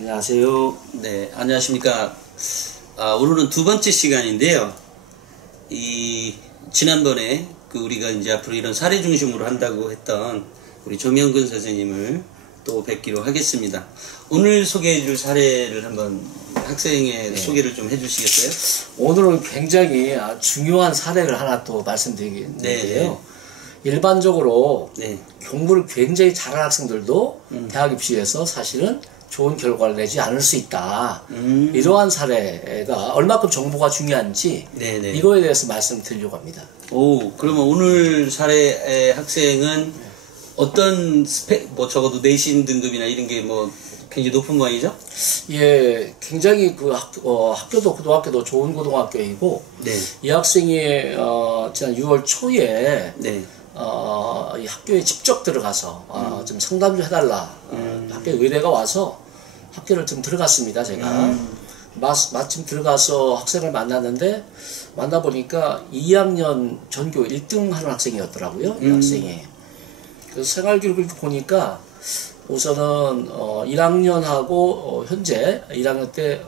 안녕하세요. 네, 안녕하십니까. 오늘은 두 번째 시간인데요. 지난번에 우리가 이제 앞으로 이런 사례 중심으로 한다고 했던 우리 정영근 선생님을 또 뵙기로 하겠습니다. 오늘 소개해 줄 사례를 한번 학생의 소개를 좀 해 주시겠어요? 오늘은 굉장히 중요한 사례를 하나 또 말씀드리겠는데요. 일반적으로 공부를 굉장히 잘하는 학생들도 대학 입시에서 사실은 좋은 결과를 내지 않을 수 있다. 이러한 사례가 얼마큼 정보가 중요한지 이거에 대해서 말씀드리려고 합니다. 그러면 오늘 사례의 학생은 어떤 적어도 내신 등급이나 이런 게 굉장히 높은 모양이죠? 예, 굉장히 학교도 고등학교도 좋은 고등학교이고, 이 학생이 지난 6월 초에 이 학교에 직접 들어가서 좀 상담 좀 해달라. 학교에 의뢰가 와서 학교를 좀 들어갔습니다. 제가 마침 들어가서 학생을 만났는데, 만나보니까 2학년 전교 1등 하는 학생이었더라고요. 이 학생이. 그래서 생활기록을 보니까 우선은 1학년하고 현재 1학년 때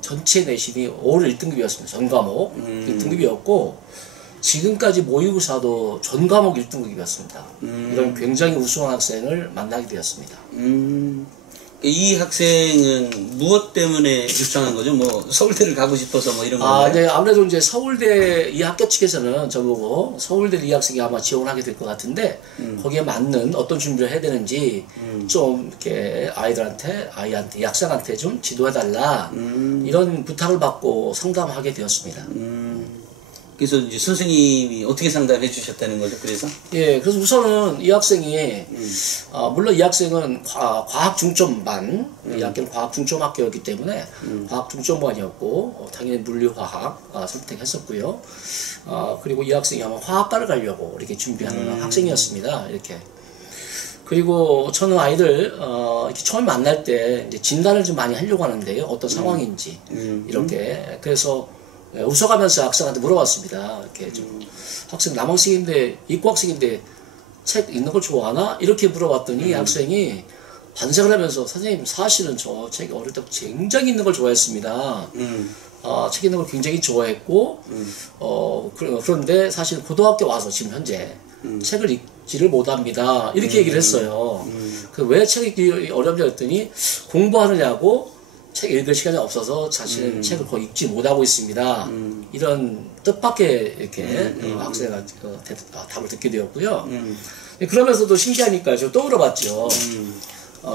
전체 내신이 올 1등급이었습니다. 전 과목 1등급이었고, 지금까지 모의고사도 전 과목 1등급이었습니다. 이런 굉장히 우수한 학생을 만나게 되었습니다. 이 학생은 무엇 때문에 요청한 거죠? 서울대를 가고 싶어서 이런 건가요? 네, 아무래도 이제 서울대 이 학교 측에서는 저보고 서울대를 이 학생이 아마 지원하게 될 것 같은데, 거기에 맞는 어떤 준비를 해야 되는지 좀 이렇게 아이한테 이 학생한테 좀 지도해달라, 이런 부탁을 받고 상담하게 되었습니다. 그래서 이제 선생님이 어떻게 상담해 주셨다는 거죠? 그래서? 예, 그래서 우선은 이 학생이, 물론 이 학생은 과학 중점반, 이 학교는 과학 중점 학교였기 때문에 과학 중점반이었고, 당연히 물리화학 선택했었고요. 그리고 이 학생이 아마 화학과를 가려고 이렇게 준비하는 학생이었습니다. 이렇게. 그리고 저는 아이들, 이렇게 처음 만날 때 이제 진단을 좀 많이 하려고 하는데요. 어떤 상황인지. 이렇게. 그래서 웃어가면서 학생한테 물어봤습니다. 이렇게 좀 학생 남학생인데 이과 학생인데 책 읽는 걸 좋아하나? 이렇게 물어봤더니 학생이 반색을 하면서, 선생님 사실은 저 책 어릴 때부터 굉장히 읽는 걸 좋아했습니다. 책 읽는 걸 굉장히 좋아했고 그런데 사실 고등학교 와서 지금 현재 책을 읽지를 못합니다. 이렇게 얘기를 했어요. 왜 책 읽기 어렵냐 했더니 공부하느냐고 책 읽을 시간이 없어서 자신은 책을 거의 읽지 못하고 있습니다. 이런 뜻밖의 이렇게 학생이 답을 듣게 되었고요. 그러면서도 신기하니까 저 또 물어봤죠.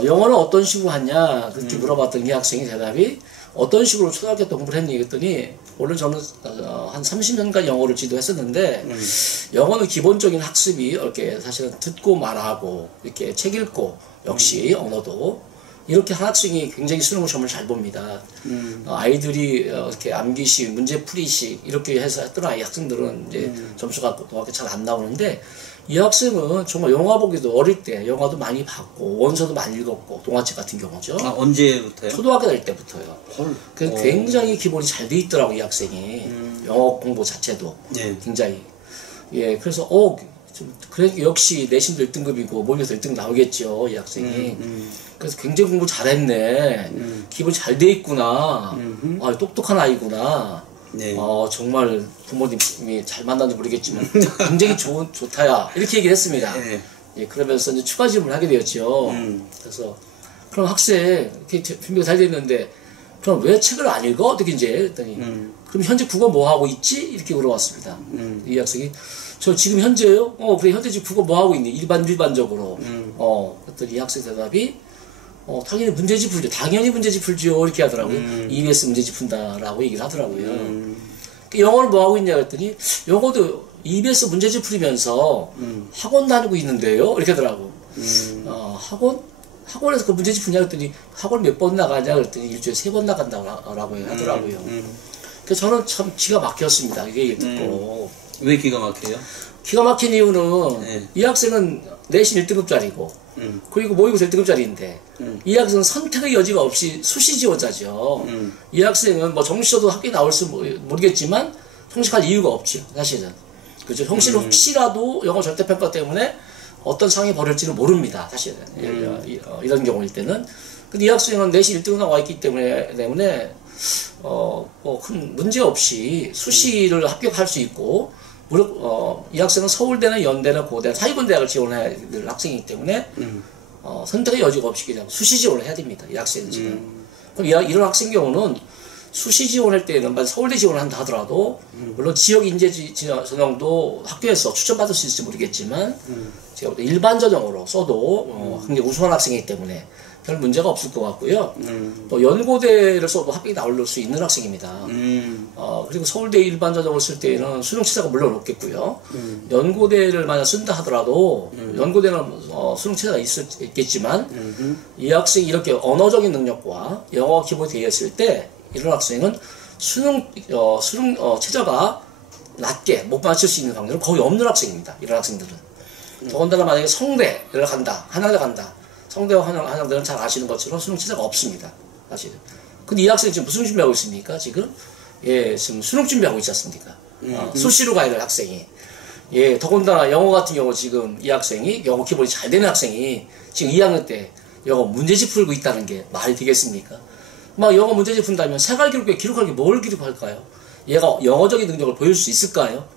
영어는 어떤 식으로 하냐 그렇게 물어봤더니 이 학생이 대답이 어떤 식으로 초등학교 때 공부를 했니 했더니, 원래 저는 한 30년간 영어를 지도했었는데 영어는 기본적인 학습이 이렇게 사실은 듣고 말하고 이렇게 책 읽고 역시 언어도 이렇게 한 학생이 굉장히 수능 시험을 잘 봅니다. 아이들이 이렇게 암기식, 문제풀이식 이렇게 해서 했던 학생들은 이제 점수가 고등학교 잘 안 나오는데, 이 학생은 정말 영화 보기도 어릴 때 영화도 많이 봤고 원서도 많이 읽었고, 동화책 같은 경우죠. 언제부터요? 초등학교 다닐 때부터요. 그래서 굉장히 기본이 잘 돼 있더라고 이 학생이. 영어 공부 자체도 굉장히. 예, 그래서 그래 역시 내신도 1등급이고 모의고사 1등 나오겠죠 이 학생이. 그래서 굉장히 공부 잘했네. 기본이 잘 돼 있구나. 똑똑한 아이구나. 정말 부모님이 잘 만났는지 모르겠지만 굉장히 좋다야, 이렇게 얘기를 했습니다. 예, 그러면서 이제 추가 질문을 하게 되었죠. 그래서 그럼 학생 이렇게 준비가 잘 됐는데 그럼 왜 책을 안 읽어? 어떻게 이제 그랬더니 그럼 현재 국어 뭐 하고 있지? 이렇게 물어봤습니다. 이 학생이 저 지금 현재요? 그래 현재 지금 국어 뭐 하고 있니? 일반적으로. 그랬더니 이 학생 대답이 당연히 문제집 풀죠. 당연히 문제집 풀죠. 이렇게 하더라고요. EBS 문제집 푼다라고 얘기를 하더라고요. 영어를 뭐 하고 있냐 그랬더니 영어도 EBS 문제집 풀이면서 학원 다니고 있는데요. 이렇게 하더라고. 학원에서 그 문제집 푸냐 그랬더니 학원 몇 번 나가냐 그랬더니 일주일에 3번 나간다고 하더라고요. 그래서 저는 참 기가 막혔습니다. 이게 듣고. 왜 기가 막혀요? 기가 막힌 이유는 이 학생은 내신 1등급짜리고 그리고 모의고사 1등급짜리인데 이 학생은 선택의 여지가 없이 수시 지원자죠. 이 학생은 정시여도 학교에 나올지 모르겠지만 성실할 이유가 없죠, 사실은. 그죠? 성실은 혹시라도 영어 절대평가 때문에 어떤 상황이 벌어질지는 모릅니다, 사실은. 이런 경우일 때는. 근데 이 학생은 내신 1등 나와 있기 때문에 큰 문제 없이 수시를 합격할 수 있고, 무릇 이 학생은 서울대나 연대나 고대, 사회권 대학을 지원해야 될 학생이기 때문에 선택의 여지가 없이 그냥 수시 지원을 해야 됩니다. 이 학생은 지금. 그럼 이런 학생 경우는 수시 지원할 때는 서울대 지원을 한다 하더라도 물론 지역 인재 전형도 학교에서 추천받을 수 있을지 모르겠지만 제가 볼 때 일반 전형으로 써도 굉장히 우수한 학생이기 때문에 별 문제가 없을 것 같고요. 또 연고대를 써도 합격이 나올 수 있는 학생입니다. 그리고 서울대 일반 전형을 쓸 때는 수능 최저가 물론 없겠고요. 연고대를 만약 쓴다 하더라도 연고대는 수능 최저가 있겠지만 이 학생이 이렇게 언어적인 능력과 영어 기본이 되어 있을 때 이런 학생은 수능 최저가 낮게 못 맞출 수 있는 확률은 거의 없는 학생입니다. 이런 학생들은. 더군다나 만약에 성대를 간다, 한양대 간다. 성대와 한양대는 잘 아시는 것처럼 수능 최저가 없습니다. 사실은. 근데 이 학생이 지금 무슨 준비하고 있습니까? 지금 지금 수능 준비하고 있지 않습니까? 수시로 가야 될 학생이. 더군다나 영어 같은 경우 지금 이 학생이 영어 기본이 잘 되는 학생이 지금 2학년 때 영어 문제집 풀고 있다는 게 말이 되겠습니까? 막 영어 문제집 푼다면 생활기록에 기록할 게 뭘 기록할까요? 얘가 영어적인 능력을 보여줄 수 있을까요?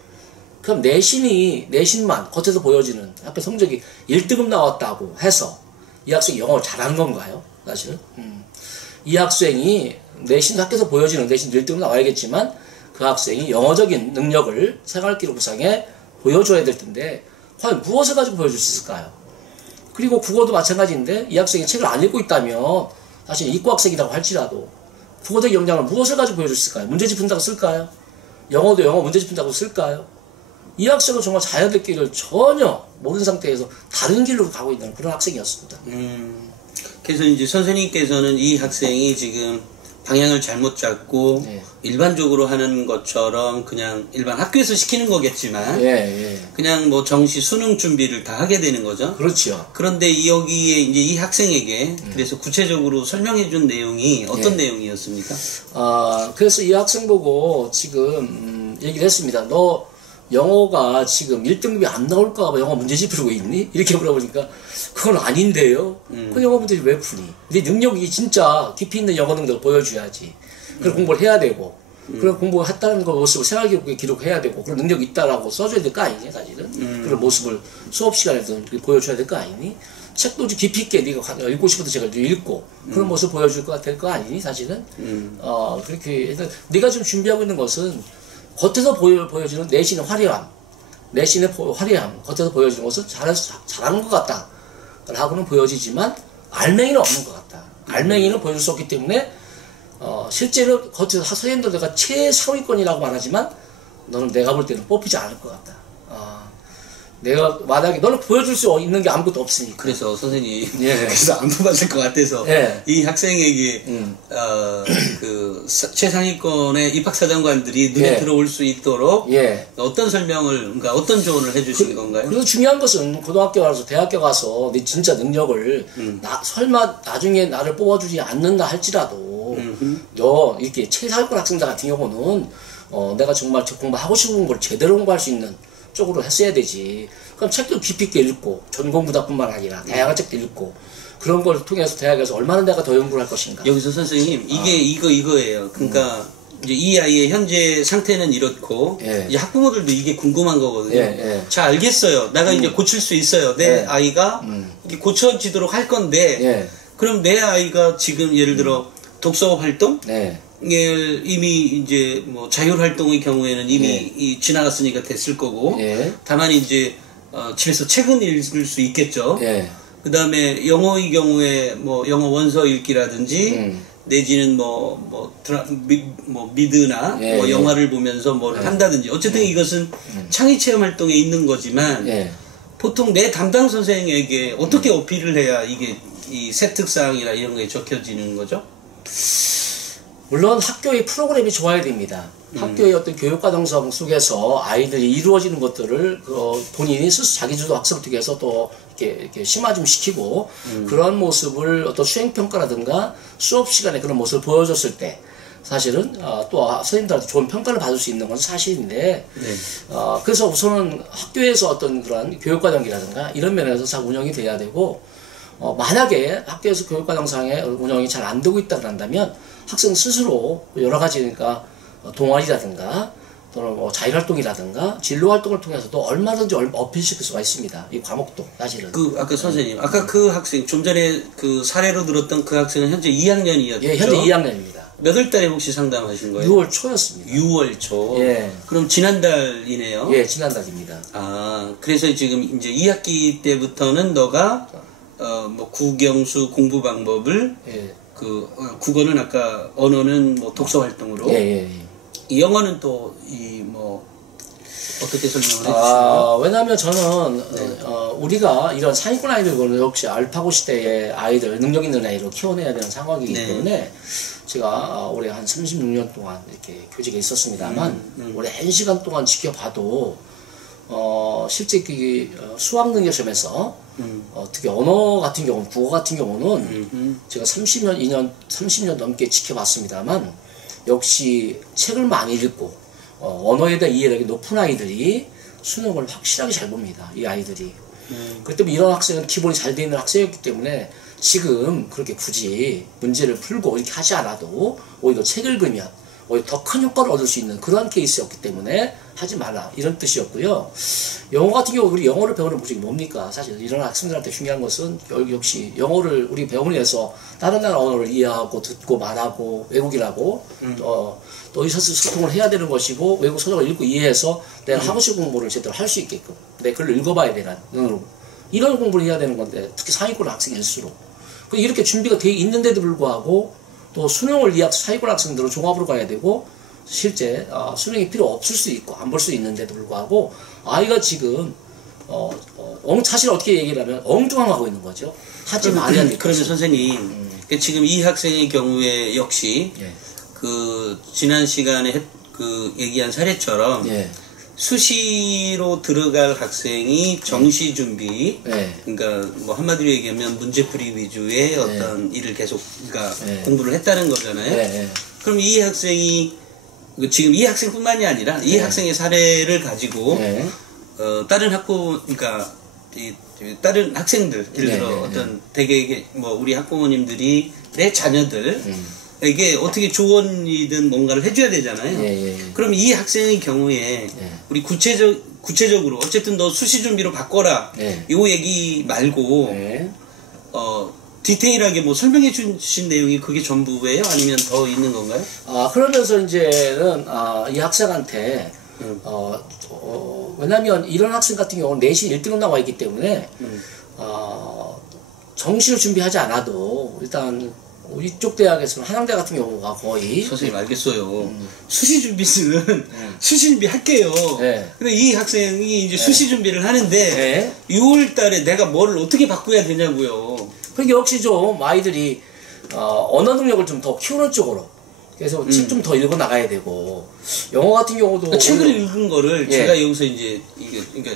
그럼 내신만 겉에서 보여지는 학교 성적이 1등급 나왔다고 해서 이 학생이 영어를 잘하는 건가요? 사실은. 이 학생이 학교에서 보여지는 내신 1등급 나와야겠지만 그 학생이 영어적인 능력을 생활기록부상에 보여줘야 될 텐데 과연 무엇을 가지고 보여줄 수 있을까요? 그리고 국어도 마찬가지인데 이 학생이 책을 안 읽고 있다면 사실 이과 학생이라고 할지라도 국어적 역량을 무엇을 가지고 보여줄 수 있을까요? 문제집 푼다고 쓸까요? 영어도 영어 문제집 푼다고 쓸까요? 이 학생은 정말 자연의 길을 전혀 모르는 상태에서 다른 길로 가고 있는 그런 학생이었습니다. 그래서 이제 선생님께서는 이 학생이 지금 방향을 잘못 잡고 일반적으로 하는 것처럼 그냥 일반 학교에서 시키는 거겠지만 그냥 뭐 정시 수능 준비를 다 하게 되는 거죠. 그렇죠. 그런데 여기에 이제 이 학생에게 그래서 구체적으로 설명해 준 내용이 어떤 내용이었습니까? 그래서 이 학생 보고 지금 얘기를 했습니다. 너 영어가 지금 1등급이 안 나올까 봐 영어 문제집 풀고 있니? 이렇게 물어보니까 그건 아닌데요. 그 영어 문제집 왜 푸니? 네 능력이 진짜 깊이 있는 영어 능력을 보여줘야지. 그런 공부를 해야 되고 그런 공부를 했다는 걸 모습을 생활기록에 기록해야 되고 그런 능력이 있다라고 써줘야 될 거 아니니 사실은? 그런 모습을 수업 시간에도 보여줘야 될 거 아니니? 책도 깊이 있게 네가 읽고 싶어도 책을 읽고 그런 모습 보여줄 거 될 거 아니니 사실은? 그렇게 해서 네가 지금 준비하고 있는 것은 겉에서 보여지는 내신의 화려함, 겉에서 보여지는 것을 잘하는 것 같다 라고는 보여지지만 알맹이는 없는 것 같다. 알맹이는 보여줄 수 없기 때문에 실제로 겉에서 선생님들 내가 최상위권이라고 말하지만 너는 내가 볼 때는 뽑히지 않을 것 같다. 내가 만약에 너는 보여줄 수 있는 게 아무것도 없으니까. 그래서 선생님 그래서 안 뽑았을 것 같아서 이 학생에게 그 최상위권의 입학사정관들이 눈에 들어올 수 있도록 어떤 설명을 그러니까 어떤 조언을 해주신 건가요? 그래서 중요한 것은 고등학교 가서 대학교 가서 네 진짜 능력을 설마 나중에 나를 뽑아주지 않는다 할지라도 너 이렇게 최상위권 학생들 같은 경우는 내가 정말 공부하고 싶은 공부를 제대로 공부할 수 있는 쪽으로 했어야 되지. 그럼 책도 깊이 있게 읽고 전공부다뿐만 아니라 다양한 책도 읽고 그런 걸 통해서 대학에서 얼마나 내가 더 연구를 할 것인가. 여기서 선생님 이게 이거예요. 그러니까 이제 이 아이의 현재 상태는 이렇고 이제 학부모들도 이게 궁금한 거거든요. 자 알겠어요. 내가 이제 고칠 수 있어요. 내 아이가 이게 고쳐지도록 할 건데 그럼 내 아이가 지금 예를 들어 독서 활동 이미 이제 뭐 자율활동의 경우에는 이미 지나갔으니까 됐을 거고 다만 이제 집에서 책은 읽을 수 있겠죠. 그 다음에 영어의 경우에 뭐 영어 원서 읽기라든지 내지는 미드나 뭐 영화를 보면서 뭘 한다든지 어쨌든 이것은 창의체험 활동에 있는 거지만 보통 내 담당 선생에게 어떻게 어필을 해야 이게 이 세특사항이나 이런 게 적혀지는 거죠? 물론 학교의 프로그램이 좋아야 됩니다. 학교의 어떤 교육과정성 속에서 아이들이 이루어지는 것들을 본인이 스스로 자기주도 학습을 통해서 또 이렇게 심화 좀 시키고 그런 모습을 어떤 수행평가라든가 수업 시간에 그런 모습을 보여줬을 때 사실은 또 선생님들한테 좋은 평가를 받을 수 있는 건 사실인데 그래서 우선은 학교에서 어떤 그런 교육과정이라든가 이런 면에서 잘 운영이 돼야 되고 만약에 학교에서 교육과정상의 운영이 잘 안 되고 있다 그런다면 학생 스스로 여러 가지 그러니까 동아리라든가 또는 뭐 자율활동이라든가 진로활동을 통해서도 얼마든지 어필시킬 수가 있습니다. 이 과목도 사실은. 아까 선생님, 아까 그 학생, 좀 전에 그 사례로 들었던 그 학생은 현재 2학년이었죠? 예, 현재 2학년입니다. 몇 월 달에 혹시 상담하신 거예요? 6월 초였습니다. 6월 초? 예. 그럼 지난달이네요? 예, 지난달입니다. 아, 그래서 지금 이제 2학기 때부터는 너가, 뭐, 국영수 공부 방법을, 예. 국어는 아까, 언어는 뭐 독서 활동으로. 예. 이 영어는 또, 어떻게 설명을 해주시나요? 왜냐면 저는, 우리가 이런 상위권 아이들은 역시 알파고 시대의 아이들, 능력 있는 아이로 키워내야 되는 상황이기 때문에, 제가 올해 한 36년 동안 이렇게 교직에 있었습니다만, 올해 1시간 동안 지켜봐도, 실제 수학 능력 시험에서, 특히 언어 같은 경우는, 국어 같은 경우는, 제가 30년 넘게 지켜봤습니다만, 역시 책을 많이 읽고, 언어에 대한 이해력이 높은 아이들이 수능을 확실하게 잘 봅니다. 이 아이들이. 그렇기 때문에 이런 학생은 기본이 잘 돼 있는 학생이었기 때문에 지금 그렇게 굳이 문제를 풀고 이렇게 하지 않아도 오히려 책 읽으면 오히려 더 큰 효과를 얻을 수 있는 그러한 케이스였기 때문에 하지 마라 이런 뜻이었고요. 영어 같은 경우 우리 영어를 배우는 목적이 뭡니까? 사실 이런 학생들한테 중요한 것은 역시 영어를 우리 배우기 위해서 다른 나라 언어를 이해하고 듣고 말하고 외국이라고 또 의사소통을 해야 되는 것이고 외국 서적을 읽고 이해해서 내가 하고 싶은 공부를 제대로 할 수 있게끔 내 글을 읽어봐야 되는 이런 공부를 해야 되는 건데 특히 상위권 학생일수록 이렇게 준비가 돼 있는데도 불구하고 또 수능을 상위권 학생들은 종합으로 가야 되고 실제 수능이 필요 없을 수 있고 안 볼 수 있는데도 불구하고 아이가 지금 사실 어떻게 얘기를 하면 엉뚱하고 있는 거죠. 하지 말아야 될 그러면 선생님 지금 이 학생의 경우에 역시 지난 시간에 얘기한 사례처럼 수시로 들어갈 학생이 정시 준비, 그러니까 뭐 한마디로 얘기하면 문제풀이 위주의 어떤 일을 계속 공부를 했다는 거잖아요. 그럼 이 학생이 지금 이 학생뿐만이 아니라 이 학생의 사례를 가지고 다른 그러니까 다른 학생들, 예를 들어 어떤 대개 뭐 우리 학부모님들이 내 자녀들 이게 어떻게 조언이든 뭔가를 해줘야 되잖아요. 그럼 이 학생의 경우에 우리 구체적으로 어쨌든 너 수시 준비로 바꿔라 요 얘기 말고 디테일하게 뭐 설명해 주신 내용이 그게 전부예요? 아니면 더 있는 건가요? 그러면서 이제는 이 학생한테 왜냐면 이런 학생 같은 경우는 내신 1등은 나와 있기 때문에 정시를 준비하지 않아도 일단 이쪽 대학에서는 한양대 같은 경우가 거의 선생님 알겠어요. 수시 준비는 수시 준비 할게요. 근데 이 학생이 이제 수시 준비를 하는데 6월 달에 내가 뭐를 어떻게 바꿔야 되냐고요. 그러니까 역시 좀 아이들이 언어 능력을 좀 더 키우는 쪽으로 그래서 책 좀 더 읽어 나가야 되고 영어 같은 경우도 그러니까 책을 읽은 거를 제가 여기서 이제 그러니까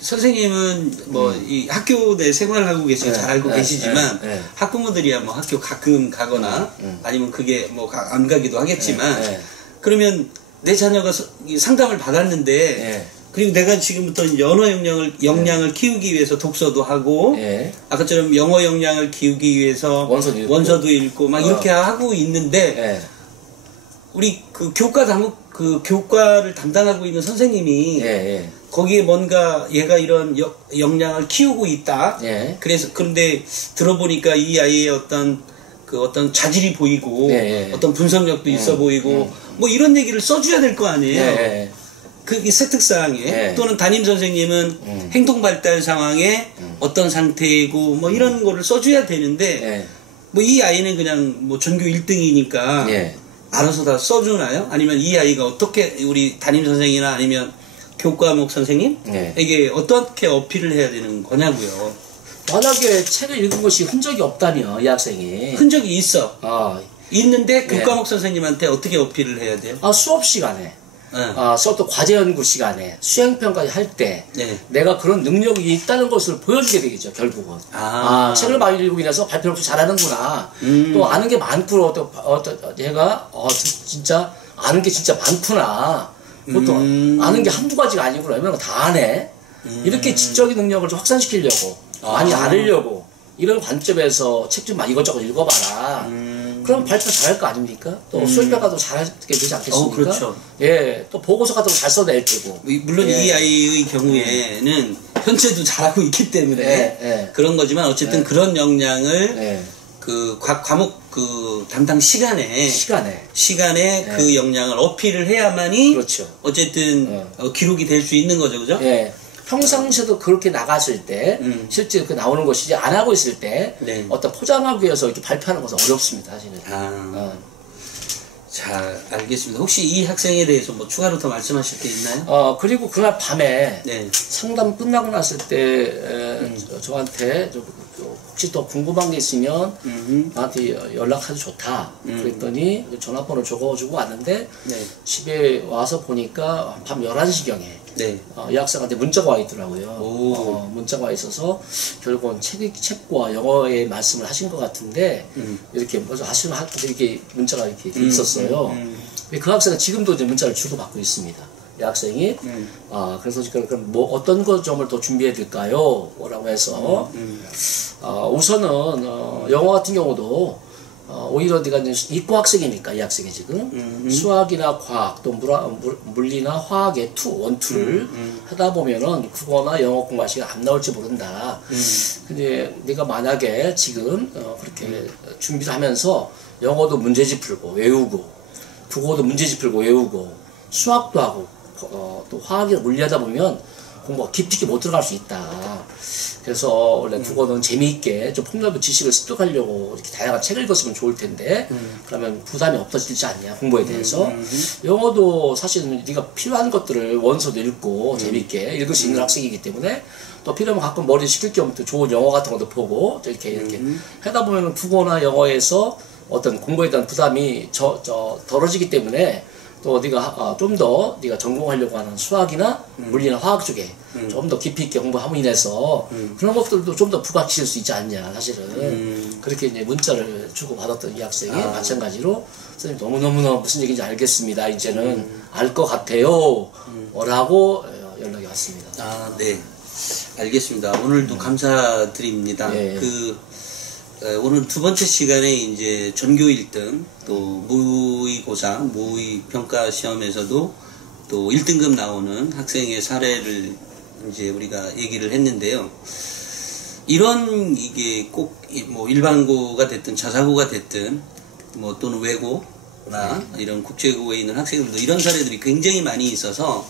선생님은 뭐 이 학교 내 생활하고 계시고 잘 알고 계시지만 학부모들이야 뭐 학교 가끔 가거나 아니면 그게 뭐 안 가기도 하겠지만 그러면 내 자녀가 상담을 받았는데 그리고 내가 지금부터 이제 언어 역량을 키우기 위해서 독서도 하고 아까처럼 영어 역량을 키우기 위해서 원서도 읽고 막 이렇게 하고 있는데 우리 그 교과를 담당하고 있는 선생님이 거기에 뭔가 얘가 이런 역량을 키우고 있다. 그래서 그런데 들어보니까 이 아이의 어떤 자질이 보이고 어떤 분석력도 있어 보이고 뭐 이런 얘기를 써줘야 될 거 아니에요. 그 세특사항에 또는 담임 선생님은 행동 발달 상황에 어떤 상태이고 뭐 이런 거를 써줘야 되는데 뭐 이 아이는 그냥 뭐 전교 1등이니까 알아서 다 써주나요? 아니면 이 아이가 어떻게 우리 담임 선생이나 아니면 교과목 선생님에게 어떻게 어필을 해야 되는 거냐고요. 만약에 책을 읽은 것이 흔적이 없다면 이 학생이 흔적이 있어. 있는데 교과목 선생님한테 어떻게 어필을 해야 돼요? 수업 시간에 수업도 과제 연구 시간에 수행평가를 할 때 내가 그런 능력이 있다는 것을 보여주게 되겠죠. 결국은 책을 많이 읽고 인해서 발표를 잘하는구나. 또 아는 게 많고 얘가 진짜 아는 게 진짜 많구나. 보통 아는 게 한두 가지가 아니구나. 이런 거 다 아네. 이렇게 지적인 능력을 좀 확산시키려고 많이 알으려고 이런 관점에서 책 좀 이것저것 읽어봐라. 그럼 발표 잘할 거 아닙니까? 또 수행평가도 잘하게 되지 않겠습니까? 그렇죠. 예, 또 보고서 같은 거 잘 써낼 테고. 물론 이 아이의 경우에는 현재도 잘하고 있기 때문에 그런 거지만 어쨌든 그런 역량을 그 과목 그 담당 시간에 그 역량을 어필을 해야만이 그렇죠. 어쨌든 기록이 될 수 있는 거죠, 그죠? 예. 평상시에도 그렇게 나갔을 때 실제 그 나오는 것이지 안 하고 있을 때 어떤 포장하기 위해서 이렇게 발표하는 것은 어렵습니다, 사실은. 자, 알겠습니다. 혹시 이 학생에 대해서 뭐 추가로 더 말씀하실 게 있나요? 그리고 그날 밤에 상담 끝나고 났을 때 저한테 혹시 더 궁금한 게 있으면 나한테 연락하기 좋다. 그랬더니 전화번호 적어주고 왔는데 집에 와서 보니까 밤 11시경에 이 학생한테 문자가 와 있더라고요. 문자가 와 있어서 결국은 책과 영어의 말씀을 하신 것 같은데 이렇게 먼저 하시면 이렇게 문자가 이렇게 있었어요. 그 학생은 지금도 이제 문자를 주고받고 있습니다. 이 학생이 그래서 지금 뭐 어떤 점을 더 준비해야 될까요? 라고 해서 우선은 영어 같은 경우도 오히려 네가 이과 학생이니까 이 학생이 지금 수학이나 과학 또 물리나 화학의 1, 2를 하다 보면은 국어나 영어 공부할 시간 안 나올지 모른다. 근데 네가 만약에 지금 그렇게 준비를 하면서 영어도 문제집 풀고 외우고 국어도 문제집 풀고 외우고 수학도 하고 또 화학이나 물리하다 보면 공부가 깊이 있게 못 들어갈 수 있다. 그래서 원래 국어는 재미있게 좀 폭넓은 지식을 습득하려고 이렇게 다양한 책을 읽었으면 좋을 텐데 그러면 부담이 없어지지 않냐 공부에 대해서. 영어도 사실은 네가 필요한 것들을 원서도 읽고 재미있게 읽을 수 있는 학생이기 때문에 또 필요하면 가끔 머리 식힐 겸 또 좋은 영어 같은 것도 보고 이렇게 하다 보면 국어나 영어에서 어떤 공부에 대한 부담이 덜어지기 때문에 또 네가 좀 더 네가 전공하려고 하는 수학이나 물리나 화학 쪽에 좀 더 깊이 있게 공부함으로 인해서 그런 것들도 좀 더 부각시킬 수 있지 않냐 사실은. 그렇게 이제 문자를 주고 받았던 이 학생이 마찬가지로 선생님 너무너무 무슨 얘기인지 알겠습니다. 이제는 알 것 같아요. 라고 연락이 왔습니다. 네. 알겠습니다. 오늘도 감사드립니다. 오늘 두 번째 시간에 이제 전교 1등 또 모의고사, 모의평가 시험에서도 또 1등급 나오는 학생의 사례를 이제 우리가 얘기를 했는데요. 이런 이게 꼭 뭐 일반고가 됐든 자사고가 됐든 뭐 또는 외고나 이런 국제고에 있는 학생들도 이런 사례들이 굉장히 많이 있어서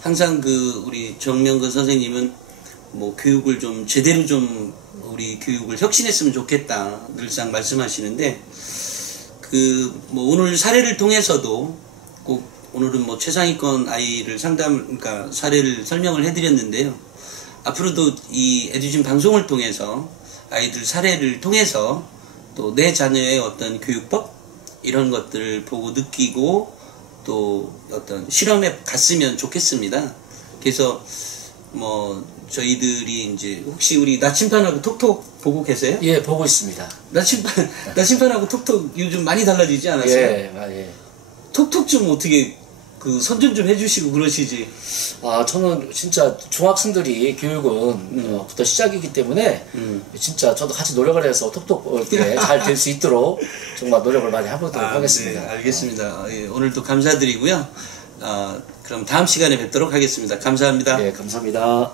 항상 그 우리 정명근 선생님은 뭐 교육을 좀 제대로 좀 우리 교육을 혁신했으면 좋겠다 늘상 말씀하시는데 그 뭐 오늘 사례를 통해서도 꼭 오늘은 뭐 최상위권 아이를 그러니까 사례를 설명을 해드렸는데요. 앞으로도 이 에듀진 방송을 통해서 아이들 사례를 통해서 또 내 자녀의 어떤 교육법 이런 것들을 보고 느끼고 또 어떤 실험에 갔으면 좋겠습니다. 그래서 뭐 저희들이 이제 혹시 우리 나침반하고 톡톡 보고 계세요? 예, 보고 있습니다. 나침반하고 톡톡 요즘 많이 달라지지 않았어요? 예. 톡톡 좀 어떻게 그 선전 좀 해주시고 그러시지. 저는 진짜 중학생들이 교육은 부터 시작이기 때문에 진짜 저도 같이 노력을 해서 톡톡 잘 될 수 있도록 정말 노력을 많이 해보도록 하겠습니다. 네, 알겠습니다. 오늘도 감사드리고요. 그럼 다음 시간에 뵙도록 하겠습니다. 감사합니다. 네, 감사합니다.